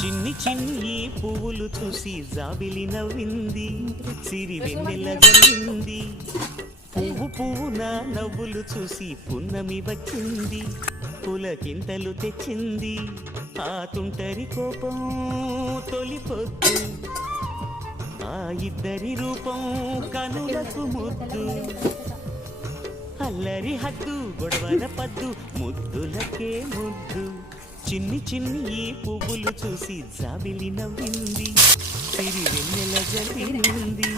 చిన్ని చిన్ని పువ్వులు చూసి జాబిలి నవ్వింది, సిరి వెన్నెల జల్లింది. పువ్వు పువ్వున నవ్వులు చూసి పున్నమి వచ్చింది, పులకింతలు తెచ్చింది. ఆ తుంటరి కోపం తొలిపొద్దు, ఆ ఇద్దరి రూపం కనులకు ముద్దు. అల్లరి హద్దు గొడవల పద్దు, ముద్దులకే ముద్దు. చిన్ని చిన్ని ఈ పువ్వులు చూసి జాబిలి నవ్వింది, సిరి వెన్నెల జల్లింది.